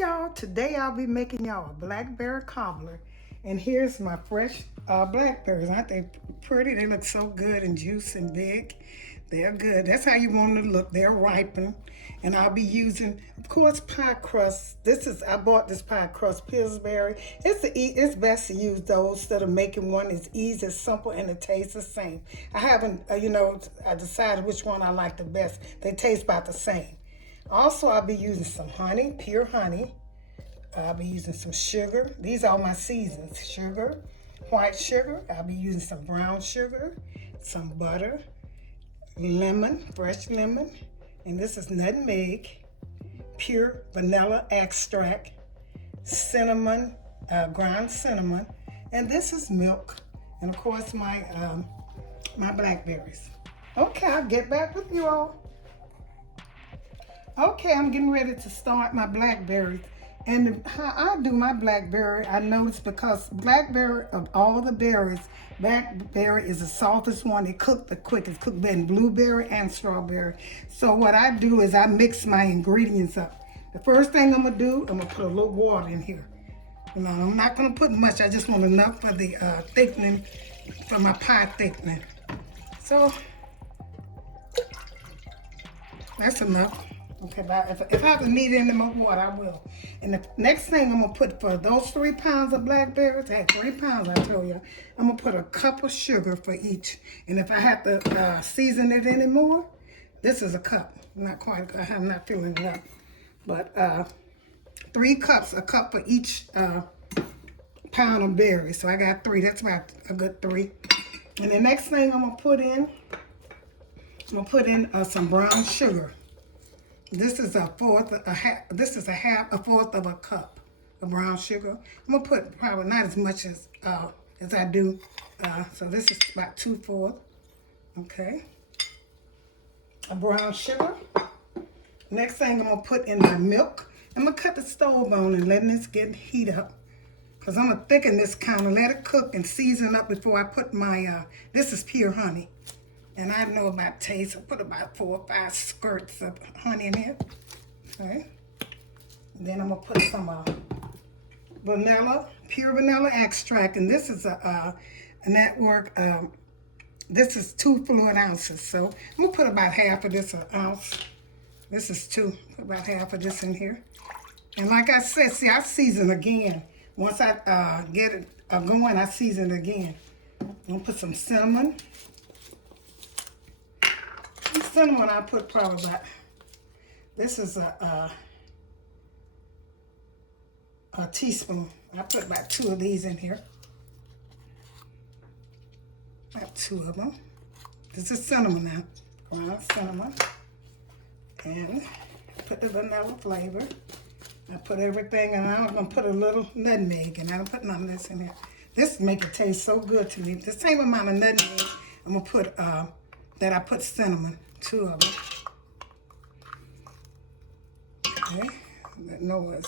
y'all, today I'll be making y'all a blackberry cobbler. And here's my fresh blackberries. Aren't they pretty? They look so good and juicy and big. They're good. That's how you want them to look. They're ripened. And I'll be using, of course, pie crust. I bought this pie crust, Pillsbury. It's best to use those instead of making one. It's easy, it's simple, and it tastes the same. I haven't, I decided which one I like the best. They taste about the same. Also, I'll be using some honey, pure honey. I'll be using some sugar. These are my seasons. Sugar, white sugar. I'll be using some brown sugar, some butter, lemon, fresh lemon. And this is nutmeg, pure vanilla extract, cinnamon, ground cinnamon. And this is milk. And of course, my blackberries. Okay, I'll get back with you all. Okay, I'm getting ready to start my blackberries. And how I do my blackberry, I noticed because blackberry, of all the berries, blackberry is the softest one. It cooked the quickest, cooked better than blueberry and strawberry. So what I do is I mix my ingredients up. The first thing I'm gonna do, I'm gonna put a little water in here. Now, I'm not gonna put much, I just want enough for the thickening, for my pie thickening. So, that's enough. Okay, but if I have to need any more water, I will. And the next thing I'm gonna put for those 3 pounds of blackberries, I had 3 pounds, I told you, I'm gonna put a cup of sugar for each. And if I have to season it anymore, this is a cup. Not quite, I'm not feeling it up. But 3 cups, a cup for each pound of berries. So I got 3, that's about a good 3. And the next thing I'm gonna put in, some brown sugar. This is a fourth of a cup of brown sugar. I'm gonna put probably not as much as I do. So this is about 2/4. Okay. A brown sugar. Next thing I'm gonna put in my milk. I'm gonna cut the stove on and letting this get heat up. Cause I'm gonna thicken this kind of let it cook and season up before I put my this is pure honey. And I know about taste. I put about 4 or 5 squirts of honey in here. Okay. And then I'm gonna put some vanilla, pure vanilla extract. And this is a network. This is 2 fluid ounces. So I'm gonna put about half of this, an ounce. This is 2. Put about half of this in here. And like I said, see, I season again. Once I get it going, I season it again. I'm gonna put some cinnamon. Cinnamon I put probably about, this is a teaspoon. I put about 2 of these in here. About 2 of them. This is cinnamon now, ground cinnamon. And put the vanilla flavor. I put everything, and I'm gonna put a little nutmeg, and I don't put none of this in here. This make it taste so good to me. The same amount of nutmeg I'm gonna put, that I put cinnamon. 2 of them. Okay, that noise.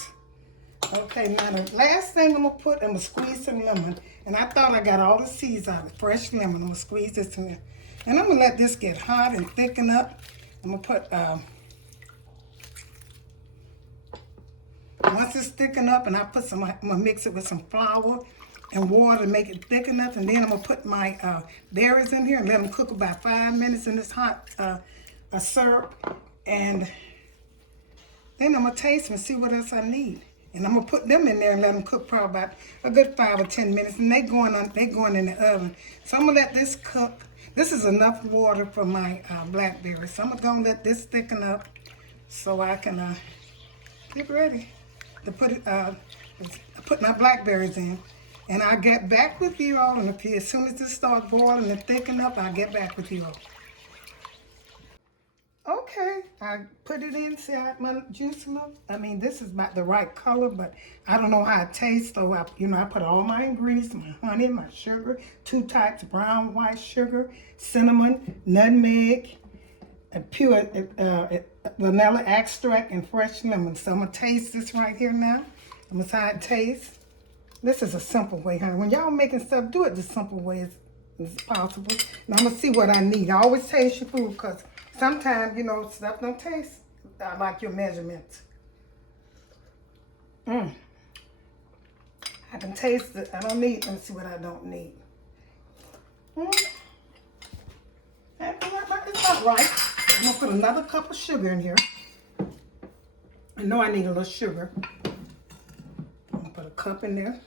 Okay, now the last thing I'm gonna squeeze some lemon. And I thought I got all the seeds out of fresh lemon. I'm gonna squeeze this in there. And I'm gonna let this get hot and thicken up. I'm gonna put, once it's thickened up, and I'm gonna mix it with some flour and water to make it thick enough, and then I'm gonna put my berries in here and let them cook about 5 minutes in this hot syrup, and then I'm gonna taste them and see what else I need. And I'm gonna put them in there and let them cook probably about a good 5 or 10 minutes, and they going in the oven. So I'm gonna let this cook. This is enough water for my blackberries. So I'm gonna let this thicken up so I can get ready to put my blackberries in. And I'll get back with you all in a few. As soon as this starts boiling and thicken up, I'll get back with you all. Okay, I put it in, see how my juice look? I mean, this is about the right color, but I don't know how it tastes. So, I put all my ingredients, my honey, my sugar, 2 types, brown, white sugar, cinnamon, nutmeg, pure vanilla extract, and fresh lemon. So I'm gonna taste this right here now. I'm gonna see how it tastes. This is a simple way, honey. When y'all making stuff, do it the simple way as possible. And I'm going to see what I need. I always taste your food because sometimes, stuff don't taste like your measurements. I can taste it. I don't need, let me see what I don't need. It's not right. I'm gonna put another cup of sugar in here. I know I need a little sugar. I'm gonna put a cup in there.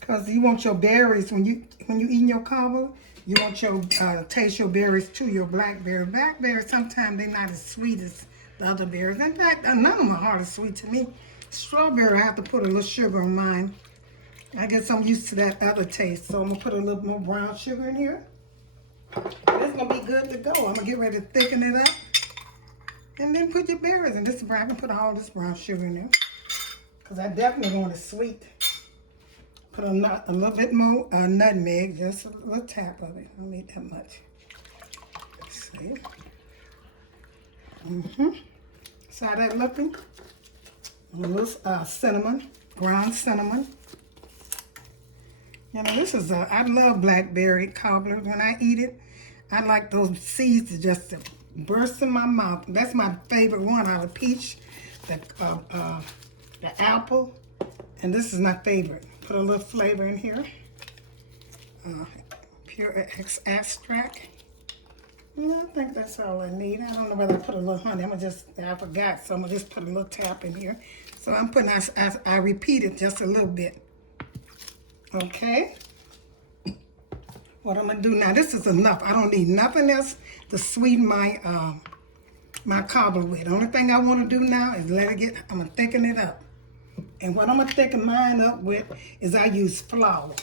Cause you want your berries when you eating your cobbler, you want your taste your berries to your blackberry. Blackberries sometimes they're not as sweet as the other berries. In fact, none of them are hardly sweet to me. Strawberry, I have to put a little sugar on mine. I guess I'm used to that other taste, so I'm gonna put a little more brown sugar in here. It's gonna be good to go. I'm gonna get ready to thicken it up, and then put your berries in. This is brown. I can put all this brown sugar in there, cause I definitely want it sweet. Put a little bit more nutmeg, just a little tap of it. I don't need that much. Let's see. See how that looking? A little cinnamon, ground cinnamon. You know, this is I love blackberry cobbler. When I eat it, I like those seeds to just burst in my mouth. That's my favorite one out of peach, the apple, and this is my favorite. Put a little flavor in here. Pure extract. I think that's all I need. I don't know whether I put a little honey. I forgot, so I'm gonna just put a little tap in here. So I'm putting, I repeat it just a little bit. Okay. What I'm gonna do now, this is enough. I don't need nothing else to sweeten my my cobbler with. The only thing I wanna do now is I'm gonna thicken it up. And what I'm gonna thicken mine up with is I use flour.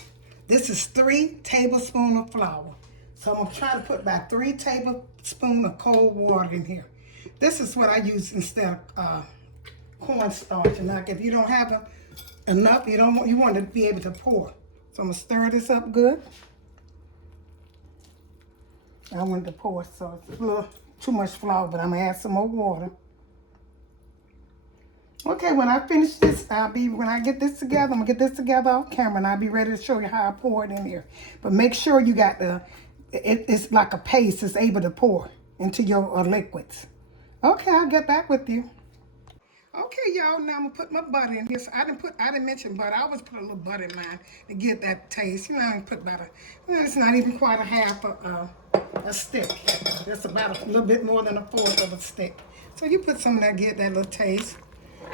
This is 3 tablespoons of flour. So I'm gonna try to put about 3 tablespoons of cold water in here. This is what I use instead of cornstarch. And like if you don't have enough, you want to be able to pour. So I'm gonna stir this up good. I want to pour, so it's a little too much flour, but I'm gonna add some more water. Okay, when I finish this, when I get this together, I'm gonna get this together off camera, and I'll be ready to show you how I pour it in here. But make sure you got it's like a paste. It's able to pour into your liquids. Okay, I'll get back with you. Okay, y'all, now I'm gonna put my butter in here. So I didn't mention butter. I always put a little butter in mine to get that taste. You know, I put butter. Well, it's not even quite a half a stick. It's about a little bit more than a 1/4 of a stick. So you put some of that, get that little taste.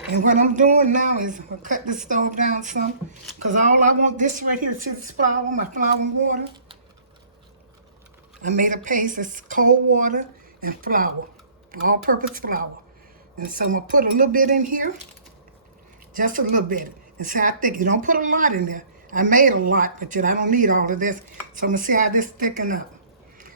And what I'm doing now is I'm gonna cut the stove down some, because all I want, this right here, is flour, my flour and water. I made a paste. It's cold water and flour, all-purpose flour. And so I'm gonna put a little bit in here, just a little bit. And see how thick. You don't put a lot in there. I made a lot, but I don't need all of this. So I'm gonna see how this thicken up.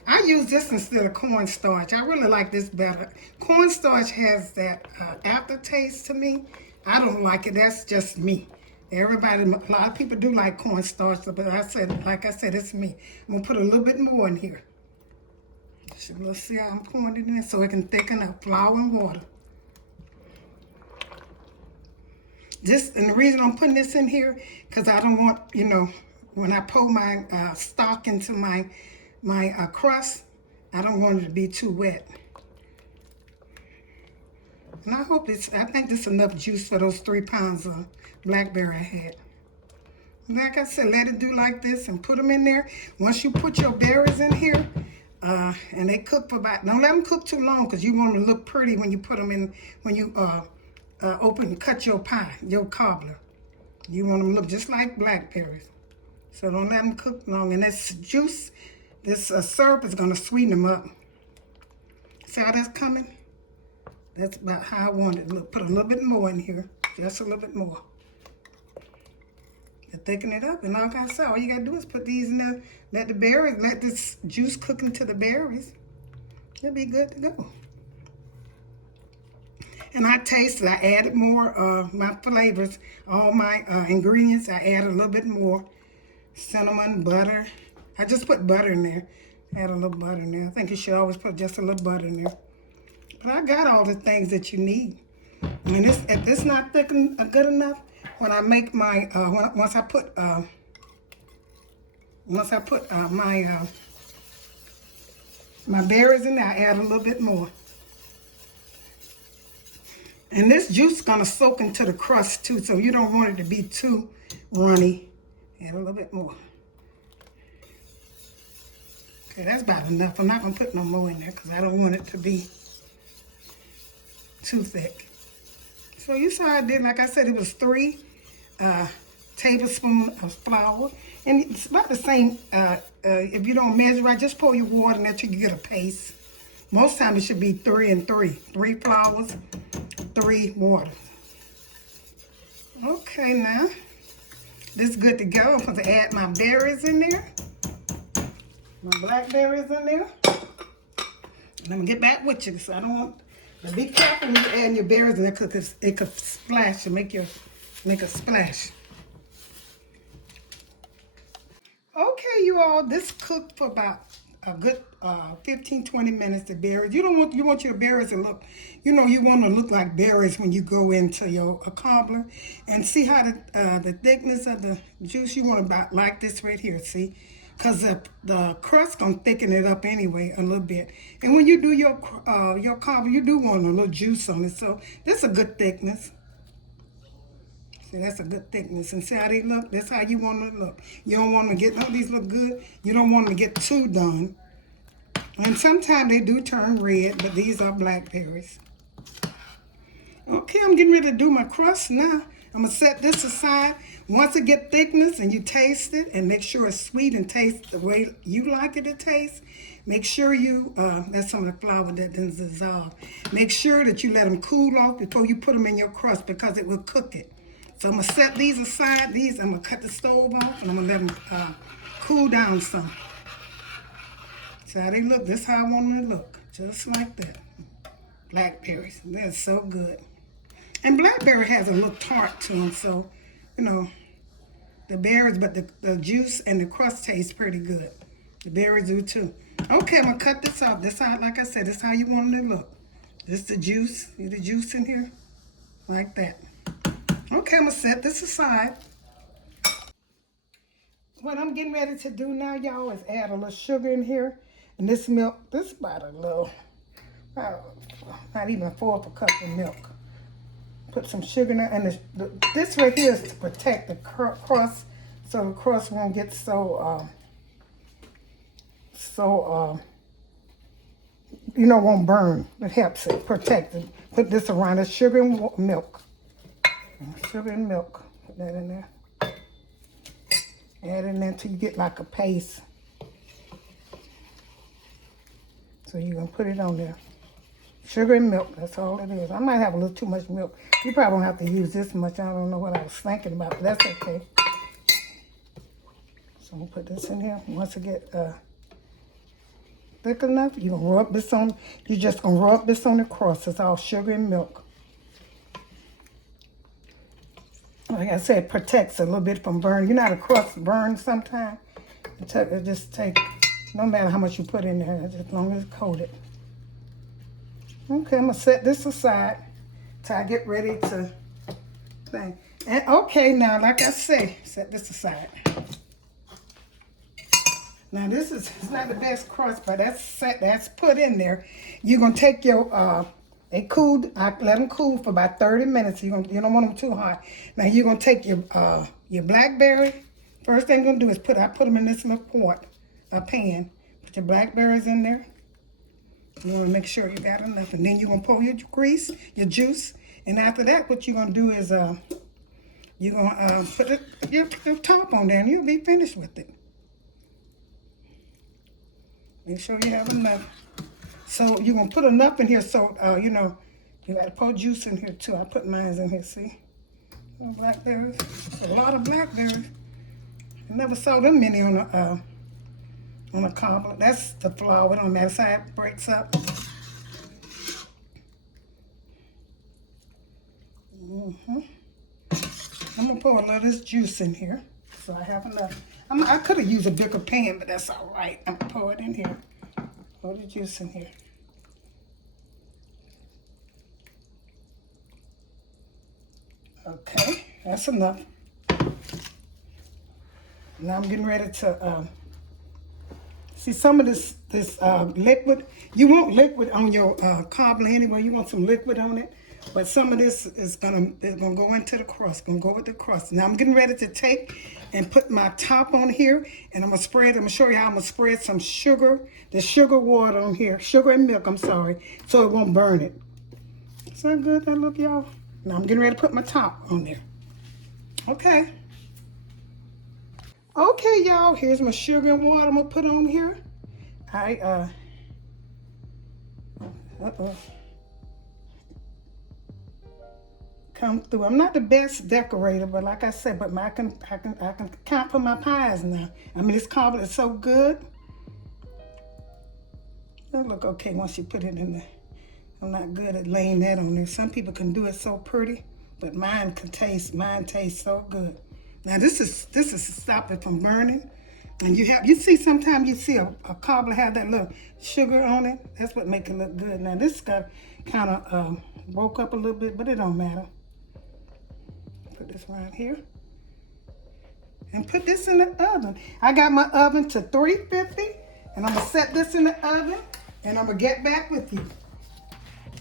I use this instead of cornstarch. I really like this better. Cornstarch has that aftertaste to me. I don't like it. That's just me. A lot of people do like cornstarch, but like I said, it's me. I'm gonna put a little bit more in here. Let's see how I'm pouring it in so it can thicken up. Flour and water. And the reason I'm putting this in here, because I don't want, when I pour my stock into my crust, I don't want it to be too wet. And I think this is enough juice for those 3 pounds of blackberry I had. Like I said, let it do like this and put them in there. Once you put your berries in here, and they cook for don't let them cook too long, because you want them to look pretty when you put them in, when you cut your pie, your cobbler. You want them to look just like blackberries. So don't let them cook long. And this juice, this syrup is going to sweeten them up. See how that's coming? That's about how I want it. Look, put a little bit more in here. Just a little bit more. To thicken it up. And like I said, all you got to do is put these in there. Let this juice cook into the berries. It'll be good to go. And I tasted, I added more of my flavors, all my ingredients. I added a little bit more. Cinnamon, butter. I just put butter in there. Add a little butter in there. I think you should always put just a little butter in there. But I got all the things that you need. And if this not thick good enough, when I make my, once I put my berries in there, I add a little bit more. And this juice is gonna soak into the crust too, so you don't want it to be too runny. Add a little bit more. Okay, that's about enough. I'm not gonna put no more in there because I don't want it to be too thick. So you saw I did, like I said, it was 3 tablespoons of flour. And it's about the same, if you don't measure right, just pour your water in there till you get a paste. Most times it should be 3 and 3. 3 flours, 3 water. Okay, now, this is good to go. I'm going to add my berries in there. My blackberries in there. And I'm going to get back with you, so I don't want, but be careful when you're adding your berries in there because it could splash and make a splash. Okay, you all, this cooked for about a good 15-20 minutes, the berries. You want your berries to look, you want to look like berries when you go into your cobbler. And see how the thickness of the juice, you want about like this right here, see? Because the crust gonna thicken it up anyway a little bit. And when you do your cobbler, you do want a little juice on it. So this is a good thickness. See, that's a good thickness. And see how they look? That's how you want them to look. You don't want them to get, no, these look good. You don't want them to get too done. And sometimes they do turn red, but these are blackberries. Okay, I'm getting ready to do my crust now. I'm gonna set this aside. Once it get thickness and you taste it and make sure it's sweet and tastes the way you like it to taste, make sure you, that's some of the flour that didn't dissolve. Make sure that you let them cool off before you put them in your crust because it will cook it. So I'm gonna set these aside. I'm gonna cut the stove off and I'm gonna let them cool down some. See how they look? This is how I want them to look, just like that. Blackberries, they're so good. And blackberry has a little tart to them, so, the berries, but the juice and the crust taste pretty good. The berries do too. Okay, I'm gonna cut this off. This how, like I said, this is how you want them to look. This the juice, see the juice in here? Like that. Okay, I'm gonna set this aside. What I'm getting ready to do now, y'all, is add a little sugar in here. And this milk, this is about a little, not even a 1/4 cup of milk. Put some sugar in there, and this right here is to protect the crust, so the crust won't get won't burn. It helps it protect it. Put this around the sugar and milk. Sugar and milk. Put that in there. Add in there until you get like a paste. So you're gonna put it on there. Sugar and milk, that's all it is. I might have a little too much milk. You probably don't have to use this much. I don't know what I was thinking about, but that's okay. So I'm gonna put this in here. Once it get thick enough, you're gonna rub this on, you're just gonna rub this on the crust. It's all sugar and milk. Like I said, it protects a little bit from burning. You know how the crust burns sometimes? It just takes, no matter how much you put in there, as long as it's coated. Okay, I'm gonna set this aside till I get ready to thing. And okay, now, like I say, set this aside. Now this is, it's not the best crust, but that's put in there. You're gonna take your I let them cool for about 30 minutes. You don't want them too hot. Now you're gonna take your blackberry. First thing you're gonna do is I put them in this little pan. Put your blackberries in there. You want to make sure you got enough, and then you're gonna pour your your juice, and after that, what you're gonna do is you're gonna put your top on there, and you'll be finished with it. Make sure you have enough. So you're gonna put enough in here, so you gotta pour juice in here too. I put mine in here. See, blackberries. A lot of blackberries. I never saw them many on a cobbler. That's the flour on that side, breaks up. I'm gonna pour a little of this juice in here, so I have enough. I could have used a bigger pan, but that's all right. I'm gonna pour it in here. Pour the juice in here. Okay, that's enough. Now I'm getting ready to see some of this liquid. You want liquid on your cobbler anyway. You want some liquid on it. But some of this is gonna go into the crust. Gonna go with the crust. Now I'm getting ready to take and put my top on here, and I'm gonna show you how I'm gonna spread some sugar, the sugar water on here, sugar and milk. I'm sorry, so it won't burn it. Is that good? That look, y'all. Now I'm getting ready to put my top on there. Okay. Okay, y'all. Here's my sugar and water I'm gonna put on here. Come through. I'm not the best decorator, but like I said, but I can count for my pies now. I mean, this cobbler is so good. It'll look okay once you put it in there. I'm not good at laying that on there. Some people can do it so pretty, but mine tastes so good. Now this is to stop it from burning. And you see sometimes you see a cobbler have that little sugar on it. That's what makes it look good. Now this got kind of woke up a little bit, but it don't matter. Put this right here. And put this in the oven. I got my oven to 350, and I'm gonna set this in the oven, and I'm gonna get back with you.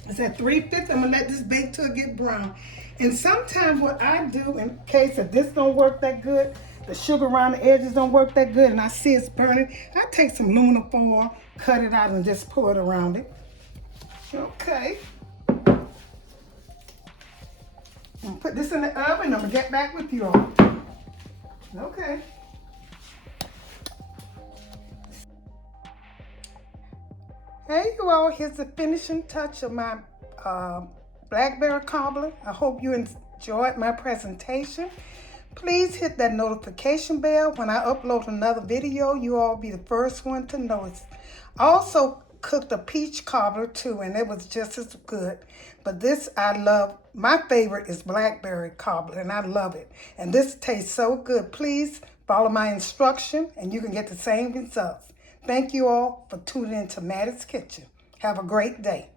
It's at 350. I'm gonna let this bake till it get brown. And sometimes what I do, in case if this don't work that good, the sugar around the edges don't work that good, and I see it's burning, I take some aluminum foil, cut it out, and just pour it around it. Okay. I'm gonna put this in the oven. I'm gonna get back with you all. Okay. Hey you all, here's the finishing touch of my Blackberry Cobbler. I hope you enjoyed my presentation. Please hit that notification bell. When I upload another video, you all be the first one to know it. I also cooked a peach cobbler too, and it was just as good. But this I love. My favorite is Blackberry Cobbler, and I love it. And this tastes so good. Please follow my instruction, and you can get the same results. Thank you all for tuning in to Mattie's Kitchen. Have a great day.